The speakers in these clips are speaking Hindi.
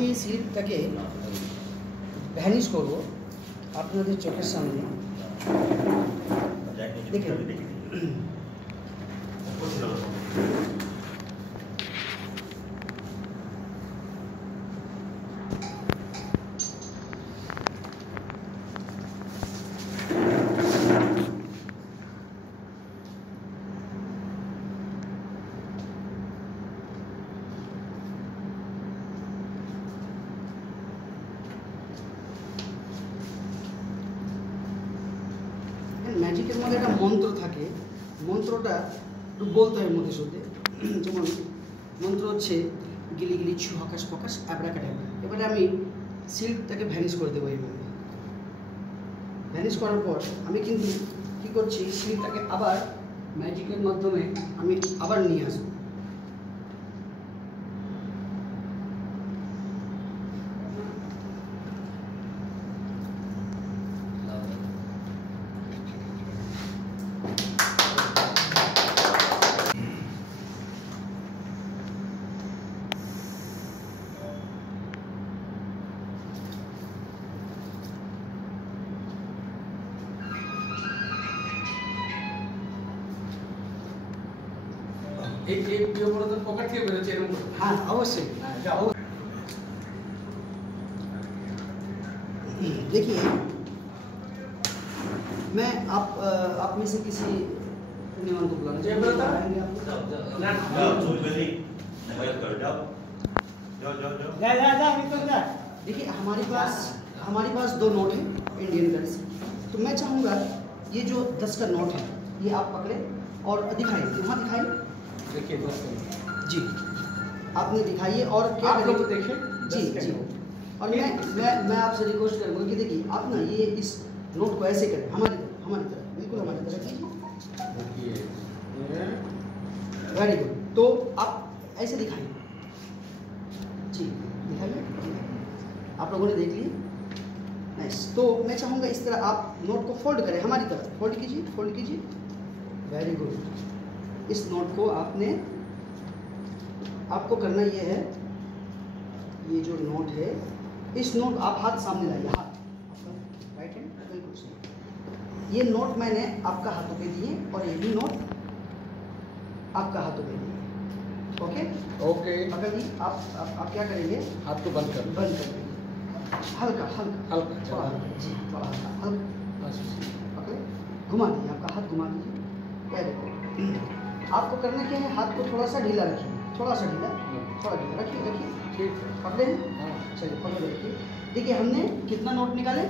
আমি এই স্লিপটাকে ভ্যানিশ করব আপনাদের চোখের সামনে। দেখেন ম্যাজিকের মধ্যে একটা মন্ত্র থাকে, মন্ত্রটা বলতে হয় মধ্যে সত্যি। যেমন মন্ত্র হচ্ছে গিলি গিলি ছু হকাশ ফকাশ অ্যাব্রাকাডাব্রা। এবারে আমি সিল্কটাকে ভ্যানিশ করে দেবো। এইভাবে ভ্যানিশ করার পর আমি কিন্তু কী করছি, সিল্কটাকে আবার ম্যাজিকের মাধ্যমে আমি আবার নিয়ে আসবো। हाँ अवश्य। देखिए मैं आप में से किसी मेहमान को बुलाना देखिए हमारे पास 2 नोट हैं इंडियन करेंसी। तो मैं चाहूँगा ये जो 10 का नोट है ये आप पकड़े और दिखाइए, वहाँ दिखाइए। देखिए 10 जी आपने दिखाइए और क्या आप लोग देखिए जी जी। और मैं आपसे रिक्वेस्ट करूँगा कि देखिए आप ना ये इस नोट को ऐसे करें, हमारी तरफ बिल्कुल हमारी तरफ कीजिए। Very good. तो आप ऐसे दिखाइए जी, दिखाइए। आप लोगों ने देख लिए, नाइस। तो मैं चाहूँगा इस तरह आप नोट को फोल्ड करें, हमारी तरफ फोल्ड कीजिए। Very good. इस नोट को आपको करना ये है, ये जो नोट है इस नोट आप हाथ सामने लाइए, हाथ आपका राइट हैंड बिल्कुल सही। ये नोट मैंने आपका हाथों पे दिए और ये भी नोट आपका हाथों पे दिए। Okay okay. अगर जी आप क्या करेंगे, हाथ को बंद कर देंगे, हल्का जी थोड़ा हल्का ओके। घुमा दीजिए, आपका हाथ घुमा दीजिए। Very good. आपको करना क्या है, हाथ को थोड़ा सा ढीला रखिए, थोड़ा ढीला रखिए। ठीक है, पकड़े हैं? चलिए पकड़ रखिए। देखिए हमने कितना नोट निकाले,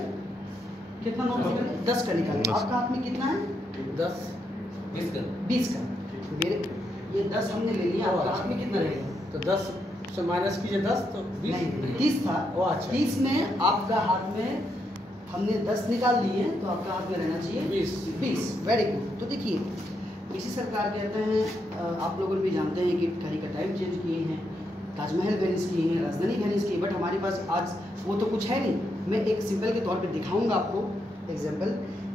10 का निकाले। आपका हाथ में कितना है? 20 का। मेरे ये 10 हमने ले लिया, आपका हाथ में कितना रहेगा? तो 10 से माइनस कीजिए 10 तो 20 नहीं 30 था। अच्छा। 30 में आपका हाथ में हमने 10 निकाल लिए, तो आपका हाथ में रहना चाहिए 20। Very good. तो देखिए पीसी सरकार कहते हैं, आप लोगों भी जानते हैं कि घड़ी का टाइम चेंज किए हैं, ताजमहल वैनिश किए हैं, राजधानी वैनिश की, बट हमारे पास आज वो तो कुछ है नहीं। मैं एक सिंपल के तौर पे दिखाऊंगा आपको एग्जांपल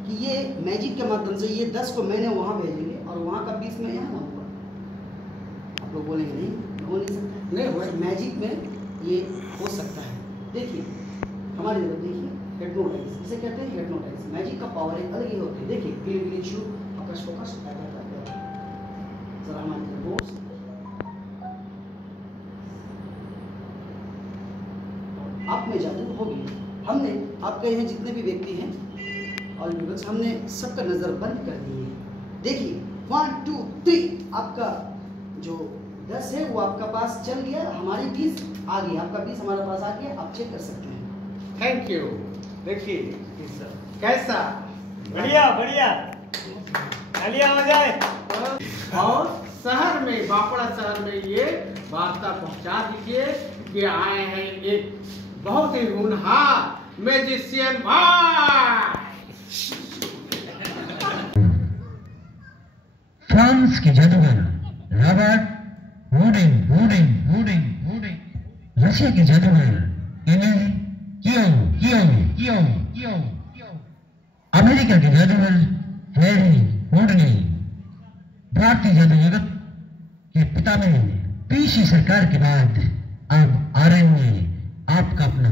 कि ये मैजिक के माध्यम से ये 10 को मैंने वहाँ भेजेंगे और वहाँ का 20 में यहाँ लाऊंगा। आप लोग बोलेंगे नहीं हो नहीं सकता, नहीं मैजिक में ये हो सकता है। देखिए हमारी तरफ देखिए, हेप्नोटाइज इसे कहते हैं, हेप्नोटाइज। मैजिक का पावर एक अलग ही होती है। देखिए गिली छू फोकस जरा हमारी तरफ आप में जादू होगी। हमने आपके यहाँ जितने भी व्यक्ति हैं और हमने सबका नजर बंद कर दी है। देखिए 1 2 3 आपका जो 10 है वो आपका पास चल गया, हमारी 20 आ गई, आपका 20 हमारे पास आ गया, आप चेक कर सकते हैं। Thank you. देखिए कैसा बढ़िया तालियां हो जाए। और शहर में, बांकुड़ा शहर में ये वार्ता पहुंचा दीजिए कि आए हैं एक बहुत ही होनहार मैजिशियन भाई। फ्रांस के जादूगर रॉबर्ट वुडिंग, रशिया के जादूगर अमेरिका के जादूगर हैरी वुडनी, भारतीय जादू जगत के पितामह पीसी सरकार के बाद अब आ रहे हुए आपका अपना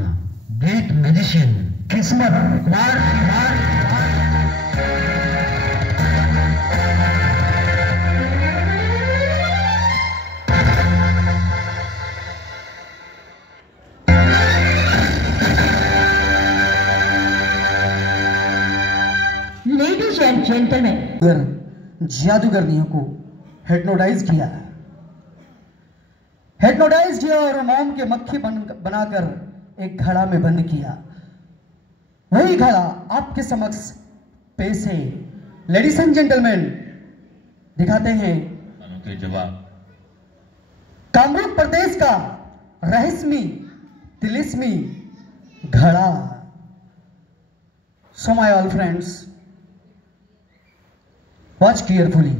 ग्रेट मैजिशियन किस्मत कुमार। लेडीज एंड जेंटलमैन, जादूगरनियों को हिप्नोटाइज किया और मोम के मक्खी बनाकर एक घड़ा में बंद किया। वही घड़ा आपके समक्ष पेश है। लेडीज एंड जेंटलमैन, दिखाते हैं के जवाब। कामरूप प्रदेश का रहस्यमय तिलिस्मी घड़ा। So my all friends, watch carefully.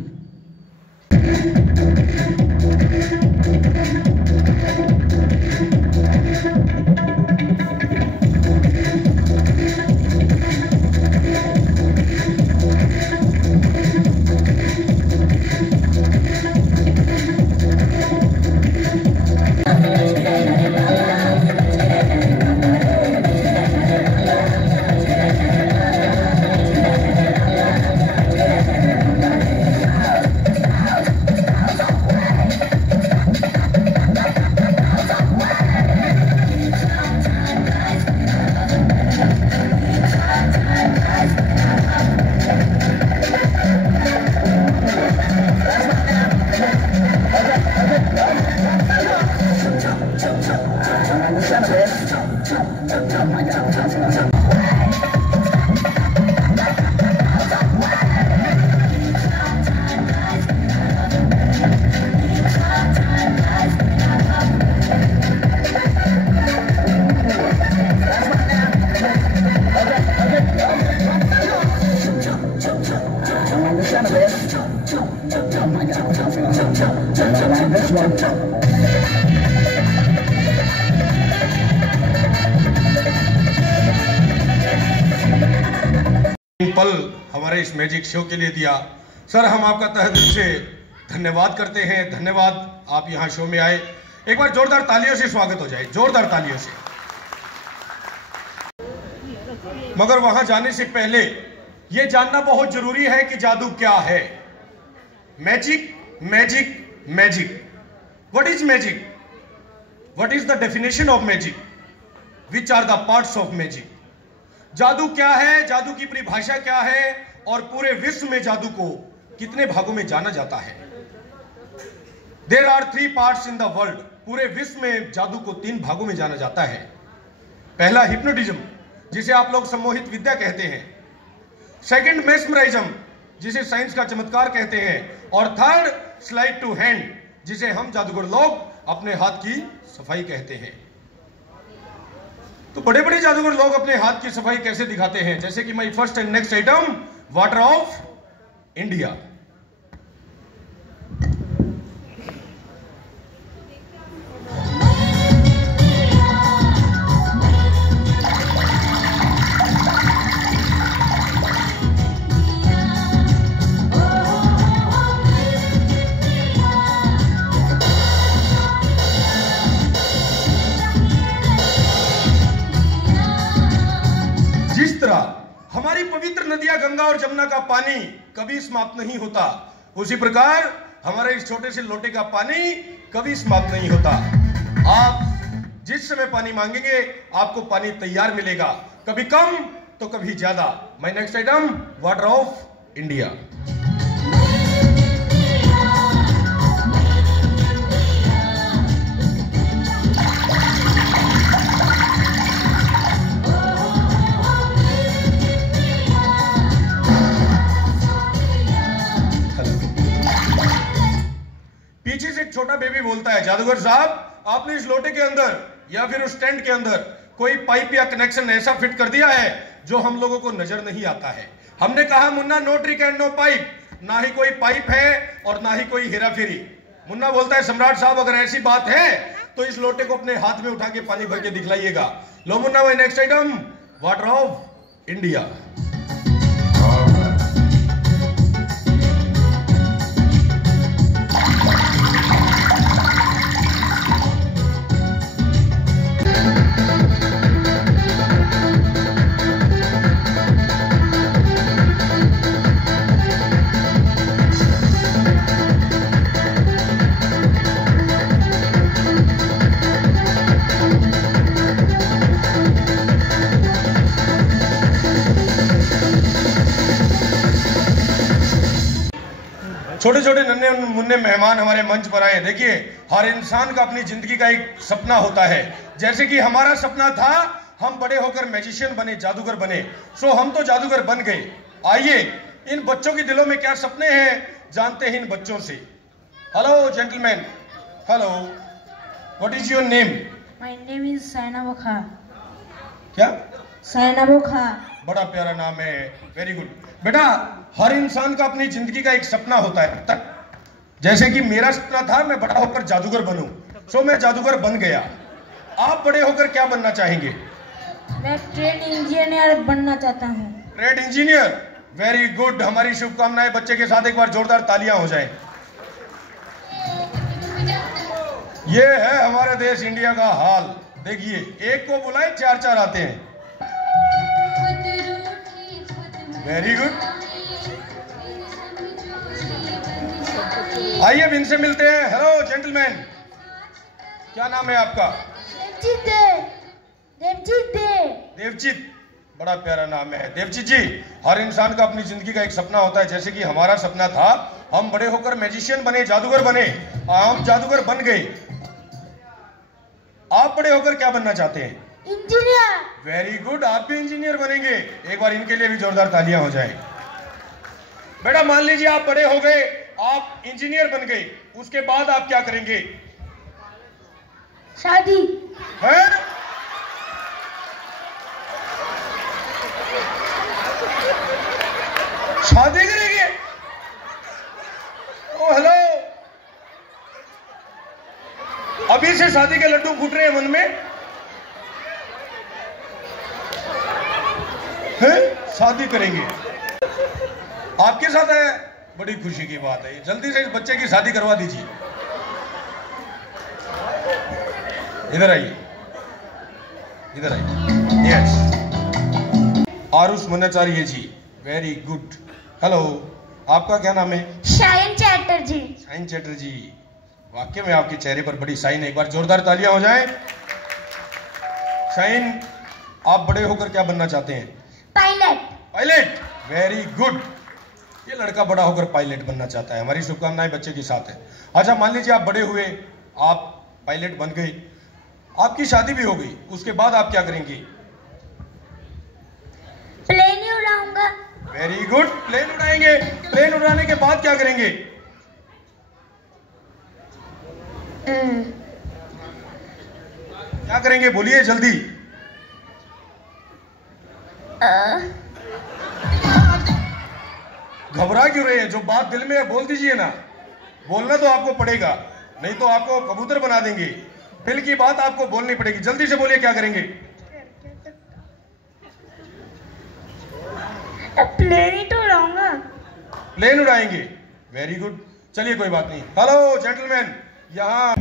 पल हमारे इस मैजिक शो के लिए दिया। सर, हम आपका तहे दिल से धन्यवाद करते हैं। धन्यवाद, आप यहाँ शो में आए। एक बार जोरदार तालियों से स्वागत हो जाए, जोरदार तालियों से। मगर वहां जाने से पहले यह जानना बहुत जरूरी है कि जादू क्या है। Magic, magic, magic. What is magic? What is the definition of magic? Which are the parts of magic? जादू क्या है, जादू की परिभाषा क्या है, और पूरे विश्व में जादू को कितने भागों में जाना जाता है? There are 3 parts in the world. पूरे विश्व में जादू को 3 भागों में जाना जाता है। पहला हिप्नोटिज्म, जिसे आप लोग सम्मोहित विद्या कहते हैं। सेकंड मेस्मराइज्म, जिसे साइंस का चमत्कार कहते हैं। और थर्ड स्लाइड टू हैंड, जिसे हम जादूगर लोग अपने हाथ की सफाई कहते हैं। तो बड़े बड़े जादूगर लोग अपने हाथ की सफाई कैसे दिखाते हैं? जैसे कि my first and next item, water of India. हमारी पवित्र नदियां गंगा और जमुना का पानी कभी समाप्त नहीं होता, उसी प्रकार हमारे इस छोटे से लोटे का पानी कभी समाप्त नहीं होता। आप जिस समय पानी मांगेंगे आपको पानी तैयार मिलेगा, कभी कम तो कभी ज्यादा। My next item, water of India. पीछे से एक छोटा बेबी बोलता है, जादूगर साहब, आपने इस लोटे के अंदर या फिर उस टेंट के अंदर कोई पाइप या कनेक्शन ऐसा फिट कर दिया है जो हम लोगों को नजर नहीं आता है। हमने कहा, Munna, no trick and no pipe. ना ही कोई पाइप है और ना ही कोई हेराफेरी। मुन्ना बोलता है, सम्राट साहब, अगर ऐसी बात है तो इस लोटे को अपने हाथ में उठा के पानी भर के दिखलाइएगा। लो मुन्ना, भाई next item, water of India. छोटे छोटे नन्हे मुन्ने मेहमान हमारे मंच पर आए। देखिए, हर इंसान का अपनी जिंदगी का एक सपना होता है। जैसे कि हमारा सपना था हम बड़े होकर मैजिशियन बने, जादूगर बने। सो हम तो जादूगर बन गए। आइए इन बच्चों के दिलों में क्या सपने हैं जानते हैं इन बच्चों से। Hello gentleman, hello, what is your name? My name is Saina Bakha. क्या? साइना बखा। बड़ा प्यारा नाम है, वेरी गुड। बेटा, हर इंसान का अपनी जिंदगी का एक सपना होता है। तक जैसे कि मेरा सपना था मैं बड़ा होकर जादूगर बनूं, सो मैं जादूगर बन गया। आप बड़े होकर क्या बनना चाहेंगे? मैं ट्रेड इंजीनियर बनना चाहता हूँ। Trade engineer, very good. हमारी शुभकामनाएं बच्चे के साथ एक बार जोरदार तालियां हो जाएं। ये है हमारे देश इंडिया का हाल। देखिए, एक को बुलाए चार चार आते हैं। Very good. आइए अब इनसे मिलते हैं। हेलो जेंटलमैन, क्या नाम है आपका? देवजीत, बड़ा प्यारा नाम है देवजीत जी। हर इंसान का अपनी जिंदगी का एक सपना होता है। जैसे कि हमारा सपना था हम बड़े होकर मैजिशियन बने, जादूगर बने। हम जादूगर बन गए। आप बड़े होकर क्या बनना चाहते हैं? इंजीनियर। वेरी गुड, आप भी इंजीनियर बनेंगे। एक बार इनके लिए भी जोरदार तालियां हो जाए। बेटा, मान लीजिए आप बड़े हो गए, आप इंजीनियर बन गए, उसके बाद आप क्या करेंगे? शादी। है? शादी करेंगे? ओ हेलो, अभी से शादी के लड्डू फूट रहे हैं मन में। है? शादी करेंगे, आपके साथ है, बड़ी खुशी की बात है। जल्दी से इस बच्चे की शादी करवा दीजिए। इधर आइए, इधर आइए। यस, आरुष मनाचार्य जी, वेरी गुड। हेलो, आपका क्या नाम है? शाइन चैटर्जी। शाइन चैटर्जी, वाकई में आपके चेहरे पर बड़ी शाइन है। एक बार जोरदार तालियां हो जाएं। शाइन, आप बड़े होकर क्या बनना चाहते हैं? पायलट। Pilot, very good. ये लड़का बड़ा होकर पायलट बनना चाहता है। हमारी शुभकामनाएं बच्चे के साथ है। अच्छा, मान लीजिए आप बड़े हुए, आप पायलट बन गए, आपकी शादी भी हो गई, उसके बाद आप क्या करेंगे? प्लेन ही उड़ाऊंगा। वेरी गुड, प्लेन उड़ाएंगे। प्लेन उड़ाने के बाद क्या करेंगे? क्या करेंगे, बोलिए जल्दी। घबरा क्यों रहे हैं? जो बात दिल में है बोल दीजिए ना। बोलना तो आपको पड़ेगा, नहीं तो आपको कबूतर बना देंगे। दिल की बात आपको बोलनी पड़ेगी। जल्दी से बोलिए, क्या करेंगे? प्लेन ही तो उड़ाऊंगा। प्लेन उड़ाएंगे, वेरी गुड। चलिए, कोई बात नहीं। हेलो जेंटलमैन, यहाँ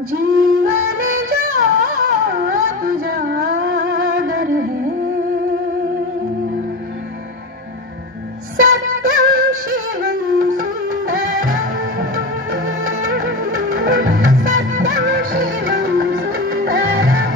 जीवन जात जागर है, सत्यम शिवम सुंदरम, सत्यम शिवम सुंदरम।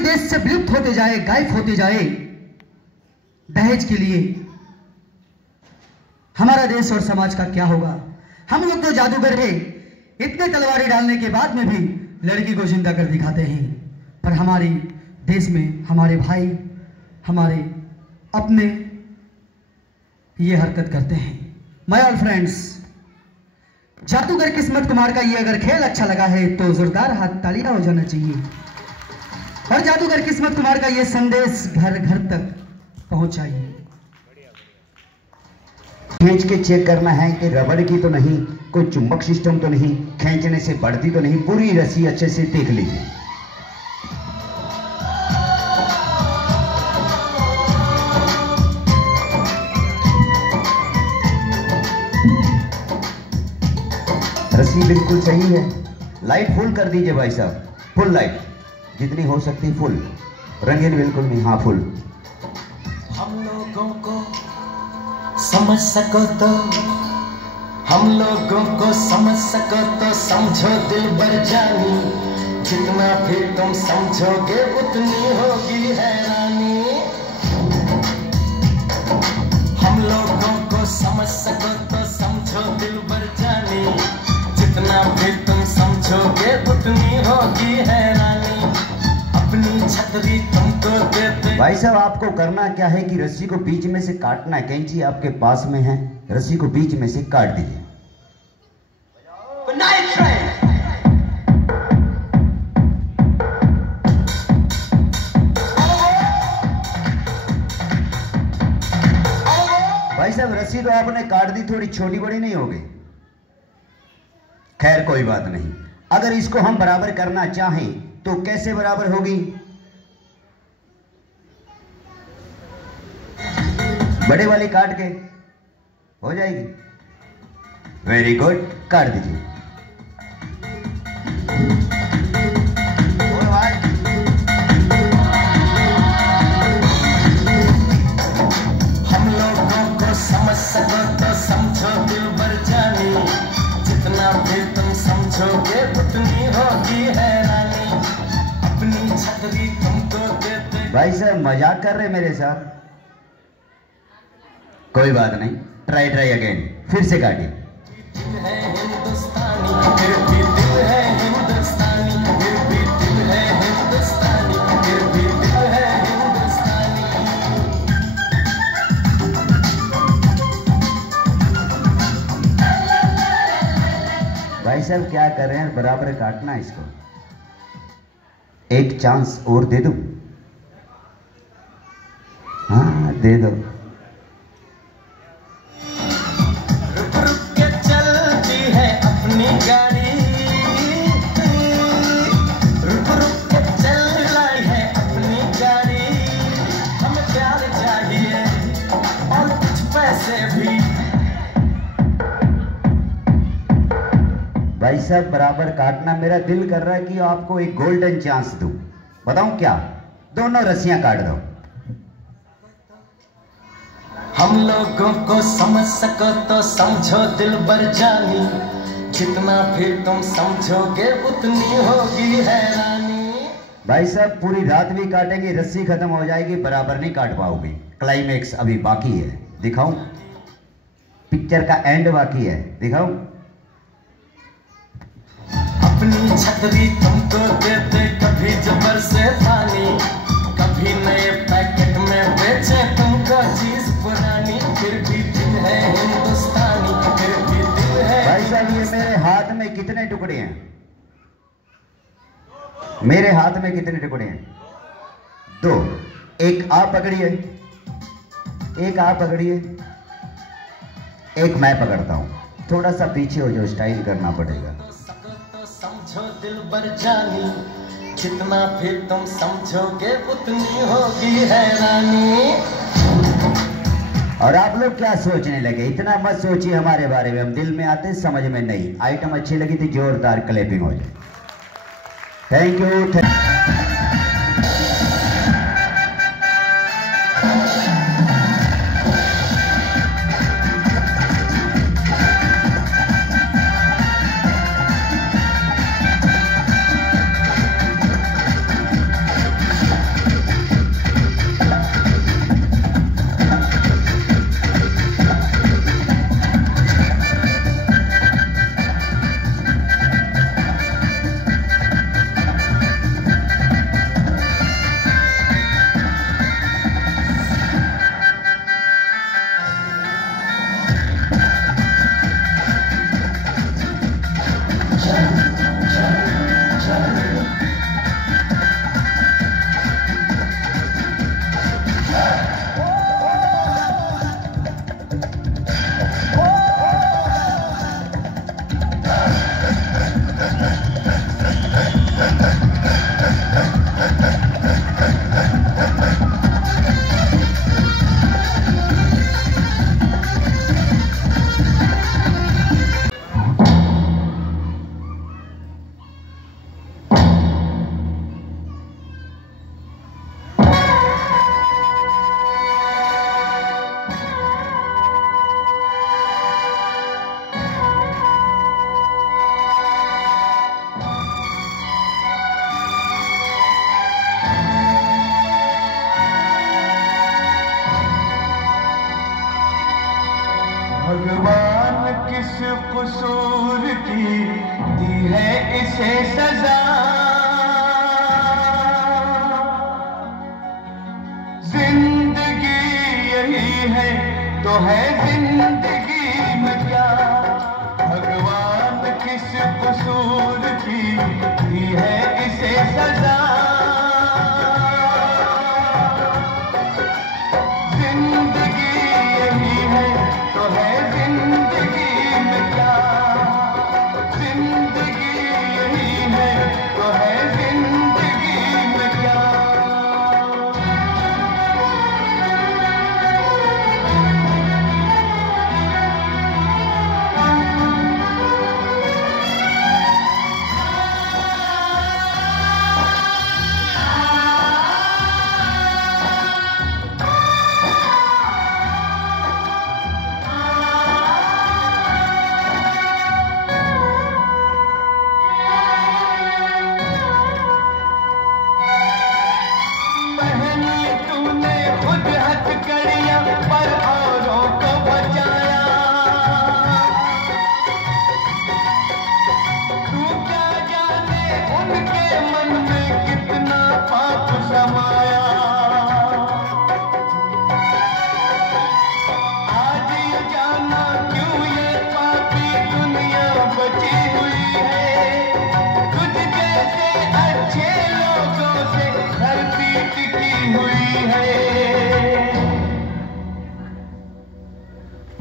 देश से विलुप्त होते जाए, गायब होते जाए दहेज के लिए, हमारा देश और समाज का क्या होगा? हम लोग तो जादूगर हैं, इतने तलवारें डालने के बाद में भी लड़की को जिंदा कर दिखाते हैं, पर हमारे देश में हमारे भाई, हमारे अपने ये हरकत करते हैं। माय ऑल फ्रेंड्स, जादूगर किस्मत कुमार का ये अगर खेल अच्छा लगा है तो जोरदार हाथ तालियां हो जाना चाहिए और जादूगर किस्मत कुमार का ये संदेश घर घर तक पहुंचाइए। खींच के चेक करना है कि रबड़ की तो नहीं, कोई चुंबक सिस्टम तो नहीं, खींचने से बढ़ती तो नहीं, पूरी रस्सी अच्छे से देख लीजिए। रस्सी बिल्कुल सही है। लाइट फुल कर दीजिए भाई साहब, फुल लाइट जितनी हो सकती फुल, रंगीन बिल्कुल नहीं, हाँ फुल। हम लोगों को समझ सको तो, हम लोगों को समझ सको तो समझो दिल भर जानी, जितना फिर तुम समझोगे उतनी होगी हैरानी। हम लोगों को समझ सको तो समझो दिल भर जानी, जितना फिर तुम समझोगे उतनी होगी हैरानी। अपनी छतरी तुमको देते। भाई साहब आपको करना क्या है कि रस्सी को बीच में से काटना है। कैंची आपके पास में है, रस्सी को बीच में से काट दीजिए। भाई साहब रस्सी तो आपने काट दी, थोड़ी छोटी बड़ी नहीं होगी? खैर कोई बात नहीं। अगर इसको हम बराबर करना चाहें तो कैसे बराबर होगी? बड़े वाली काट के हो जाएगी। वेरी गुड, काट दीजिए। हम लोगों को समझ सको तो समझो दिल भर जानी, जितना भी तुम समझोगे उतनी होगी हैरानी। अपनी छतरी तुमको देते। भाई साहब मजाक कर रहे मेरे साथ? कोई बात नहीं, ट्राई अगेन, फिर से काटिए। दिल है हिंदुस्तानी, फिर भी दिल है हिंदुस्तानी, फिर भी दिल है हिंदुस्तानी, फिर भी दिल है हिंदुस्तानी। भाई साहब क्या कर रहे हैं, बराबर काटना है इसको। एक चांस और दे दूं? हाँ दे दो। रुक रुक के चलती है अपनी गाड़ी, रुक रुक के चल रही है अपनी गाड़ी। हमें प्यार चाहिए और कुछ पैसे भी। भाई साहब बराबर काटना, मेरा दिल कर रहा है कि आपको एक गोल्डन चांस दूं। बताऊं क्या? दोनों रस्सियां काट दो। हम लोगों को समझ सको तो समझो दिलबर जानी, जितना फिर तुम समझोगे उतनी होगी हैरानी। भाई साहब पूरी रात भी काटेंगे, रस्सी खत्म हो जाएगी, बराबर नहीं काट पाओगे। क्लाइमेक्स अभी बाकी है, दिखाऊं? पिक्चर का एंड बाकी है, दिखाऊं? अपनी छतरी तुमको देते कभी जबर से पानी, कभी नए पैकेट में बेचे तुमको चीज पुरानी। फिर भी दिल है हिंदुस्तानी, फिर भी दिल है। भाई साहब ये मेरे हाथ में कितने टुकड़े हैं? मेरे हाथ में कितने टुकड़े हैं? 2। एक आप पकड़िए, एक आप पकड़िए, एक मैं पकड़ता हूं। थोड़ा सा पीछे हो जाओ, स्टाइल करना पड़ेगा। तो समझो दिलबर जानी, जितना फिर तुम समझोगे उतनी होगी हैरानी। और आप लोग क्या सोचने लगे? इतना मत सोचिए हमारे बारे में, हम दिल में आते समझ में नहीं। आइटम अच्छी लगी थी, जोरदार क्लैपिंग हो जाए। Thank you. भगवान किस कसूर की दी है इसे सजा, जिंदगी यही है तो है जिंदगी में क्या। भगवान किस कसूर की दी है इसे सजा, जिंदगी यही है तो है जिंदगी में क्या। जिंदगी यही है तो है जिंदगी में क्या।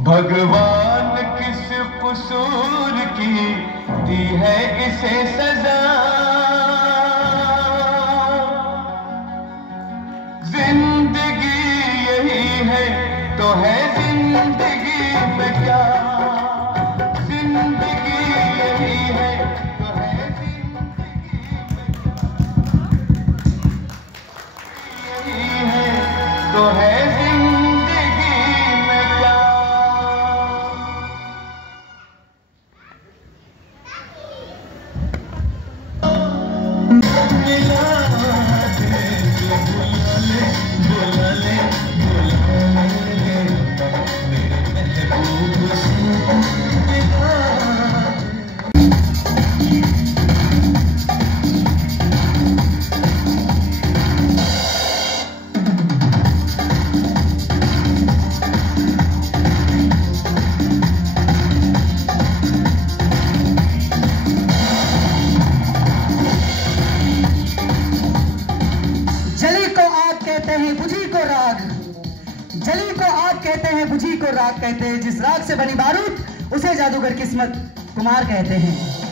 भगवान किस कसूर की दी है इसे सजा, जिंदगी यही है तो है जिंदगी में क्या, जिंदगी यही है तो है जिंदगी में क्या, यही है तो है जिंदगी में क्या। जली को आग कहते हैं, बुझी को राग कहते हैं, जिस राग से बनी बारूद उसे जादूगर किस्मत कुमार कहते हैं।